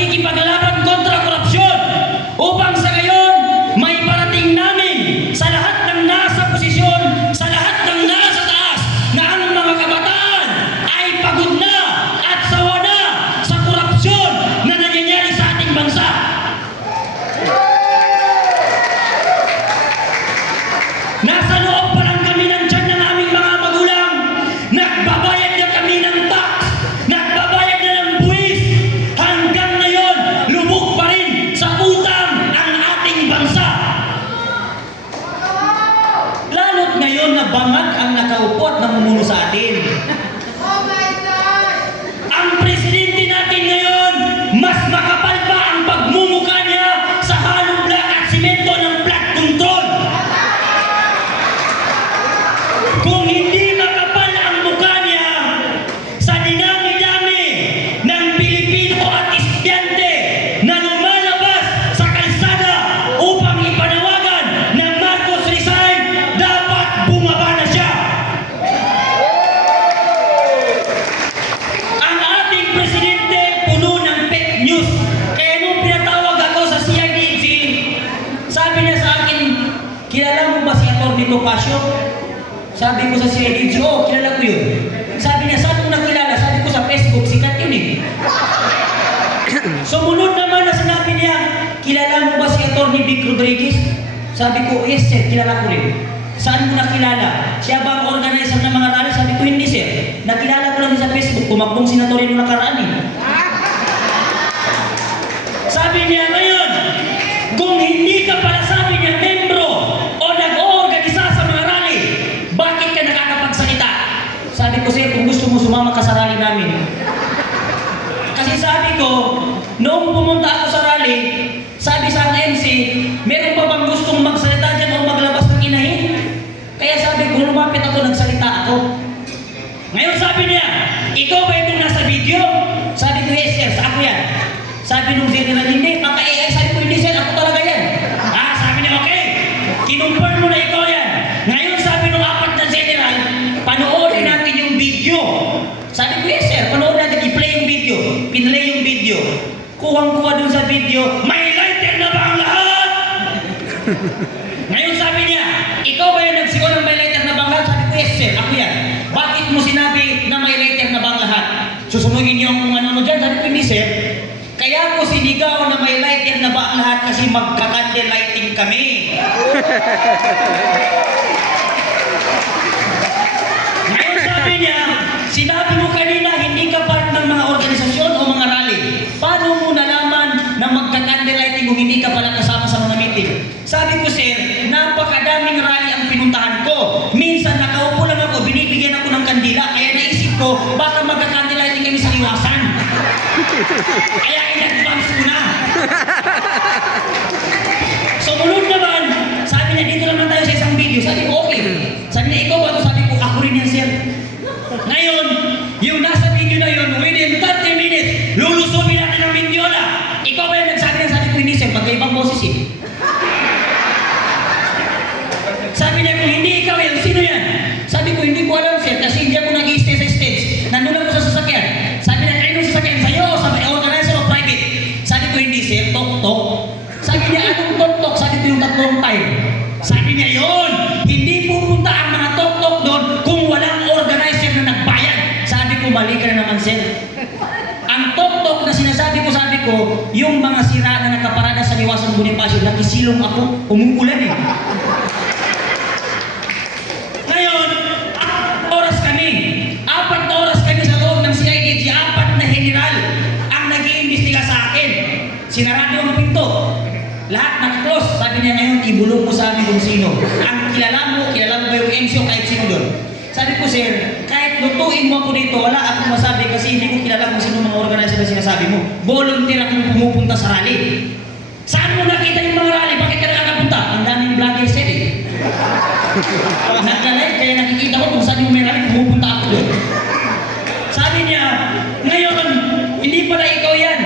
pakikipaglaban kontra korupsyon upang sa ngayon may parating namin sa lahat ng nasa posisyon, sa lahat ng nasa taas, na ang mga kabataan ay pagod na at sawa na sa korupsyon na nangyayari sa ating bansa. Nasa loob pa lang kami ng tiyan ng aming mga magulang, nagbabayad na kami ng tax, nagbabayad na ng buwis, hanggang ngayon lubog pa rin sa utang ang ating bansa. Lalo't ngayon na bangag ang nakaupo at namumuno sa atin. Ang presidente natin ngayon, mas makapal pa ang pagmumukha niya sa halong blak at simento ng flood control. Kung hindi makapal ang mukha niya sa dinami-dami ng Pilipino at estudyante na lumalabas sa kalsada upang ipanawagan na Marcos resign, dapat bumaba na siya. Ang ating presidente puno ng fake news. Kaya nung pinatawag ako sa CIDG, sabi niya sa akin, kilala mo ba si Atty. Topacio? Sabi ko sa CIDG, oh, kilala ko yun. Sabi niya, saan mo nakilala? Sabi ko sa Facebook, sikat yun eh. Sumunod naman na sinabi niya, kilala mo ba si Atty. Vic Rodriguez? Sabi ko, yes sir, kilala ko rin. Saan mo nakilala? Siya ba ang organizer ng mga rally? Sabi ko, hindi sir. Nakilala ko lang sa Facebook, tumakbong senador yung nakaraan eh. Sabi niya, ngayon, kung hindi ka pala, sabi niya, membro o nag-oorganisa sa mga rally, bakit ka nakakapagsalita? Sabi ko, sir, kung gusto mo sumama ka sa rally namin. Kasi sabi ko, noong pumunta ako sa rally, sabi sa MC, meron pa bang gustong magsalita dyan o maglabas ng inahin? Kaya sabi ko, lumapit ako, nagsalita ako. Ngayon sabi niya, ikaw ba itong nasa video? Sabi ko, yes sir, ako yan. Sabi nung general, hindi, maka-AI. Sabi ko, hindi sir, ako talaga yan. Ah, sabi niya, okay. Kinumpirm mo na ikaw yan. Ngayon sabi nung apat na general, panoorin natin yung video. Sabi ko, yes sir, panoorin natin, i-play yung video. Pinlay yung video. Kuwang-kuwa dun sa video, may lighter na ba ang lahat? Ngayon sabi niya, ikaw ba yung nagsigaw ng may lighter na ba ang lahat? Sabi ko, yes sir, ako yan. Bakit mo sinabi na may lighter na ba ang lahat? Susunugin niyo kung ano mo dyan? Sabi ko, hindi sir. Kaya ko sinigaw na may lighter na ba ang lahat kasi magka-candle lighting kami. Ngayon sabi niya, sinabi mo kanina hindi ka part ng mga organisasyon o mga rally. Paano mo nalaman na magka-candle lighting kung hindi ka pala kasama sa mga meeting? Sabi ko sir, napakadaming rally ang pinuntahan ko. Minsan nakaupo lang ako, binibigyan ako ng kandila. Kaya naisip ko, baka magka-candle lighting kami sa iwasan. Kaya in-advance ko na. Sumunod naman, sabi niya, dito naman tayo sa isang video. Sabi ko, okay. Sabi niya, ikaw ba ito? Sabi ko, ako rin yan, sir. Ngayon, yung nasa video na yun, within 30 minutes, lulusobin natin ang Mindiola. Ikaw ba yung nagsabi niya? Sabi ko, hindi, sir. Magkaibang boses eh. Sabi niya, kung hindi ikaw yan, sino yan? Sabi ko, hindi ko alam, sir. Kasi hindi ako nag-i-stay sa stage. Nandun ako sa sasakyan. Sabi niya, kayo sa sasakyan sa'yo o sa organizer o private? Sabi ko, hindi, sir. Tok-tok. Sabi niya, anong tok-tok? Sabi ko, yung tatlong time. Sabi niya, yun. Hindi pupunta ang mga tok-tok doon kung walang organizer na nagbayad. Sabi ko, mali ka na naman, sir. Ang tok-tok na sinasabi ko, sabi ko, yung mga sira na nakaparada sa Liwasan Bonifacio, nakisilong ako, umuulan eh. Ngayon, 4 oras kami sa loob ng CIDG, 4 na general ang nag-iimbestiga sa akin. Sinarado ang pinto. Lahat nag-close. Sabi niya ngayon, ibulong mo sa amin kung sino. Ang kilala mo ba yung MC o kahit sino doon? Sabi ko, sir, kahit lutuin mo ako dito, wala akong masabi kasi hindi ko kilala kung sino mga organizer na sinasabi mo. Volunteer akong pumupunta sa rally. Saan mo nakita yung mga rally? Bakit ka nakakapunta? Ang daming vloggers eh. Naglalay, kaya nakikita ko kung saan yung may rally, pumupunta ako doon. Sabi niya, ngayon, hindi pala ikaw yan.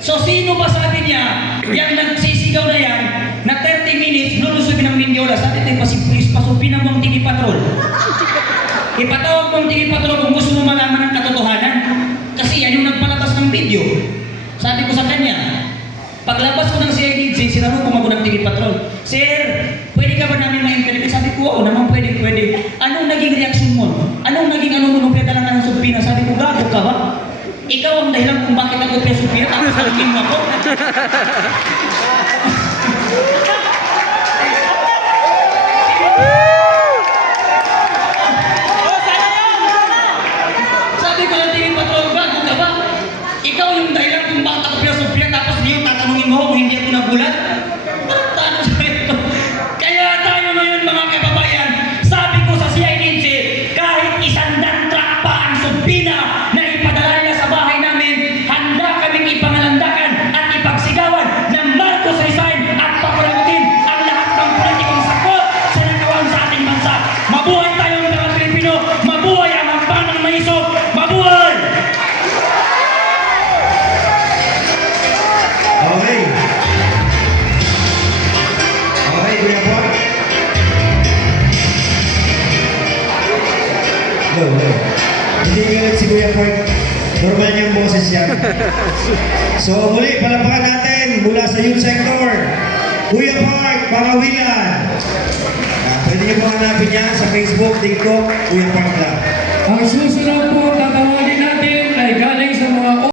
So sino ba sabi niya, yung nagsisigaw na yan, na 30 minutes, lulusubin ng Mindiola. Sabi ito, pasupin ang mong tigi patrol. Ipatawag mong tigi patrol kung gusto mo malaman ng katotohanan. Kasi yan yung nagpalabas ng video. Sabi ko sa kanya, Paglabas ko ng CIDG, sinarubong ako ng TV Patrol. Sir, pwede ka ba namin ma-interview? Sabi ko, oo naman pwede. Anong naging reaksyon mo? Anong naging nung pinadala ka ng subpina? Sabi ko, gago ka ba? Ikaw ang dahilan kung bakit ako pinasubpina, tapos halungin mo ako. Sabi ko ng TV Patrol, gago ka ba? Ikaw yung dahilan kung bakit ako pinasubpina, tapos niyo tatanungin mo ako kung hindi ako nagulat? Tano sa ito. Kaya tayo ngayon mga kababayan, sabi ko sa CIDG, kahit 100 truck pa ang subpina na ipadala nila sa bahay namin, handa kaming ipangalandakan at ipagsigawan ng Marcos resign at papalagutin ang lahat ng politikong sakot sa nagawan sa ating bansa. Mabuhay tayong mga Pilipino, mabuhay ang hangpanang maisog, mabuhay! Okay. Okay, Kuya Boy. No. Hindi galit si Kuya Boy. Normal niyang boses yan. So, muli, palapakan natin mula sa youth sector. Kuya Park, Pangawilan. Pwede niyo po hanapin yan sa Facebook, TikTok, Kuya Park lang. Ang susunod po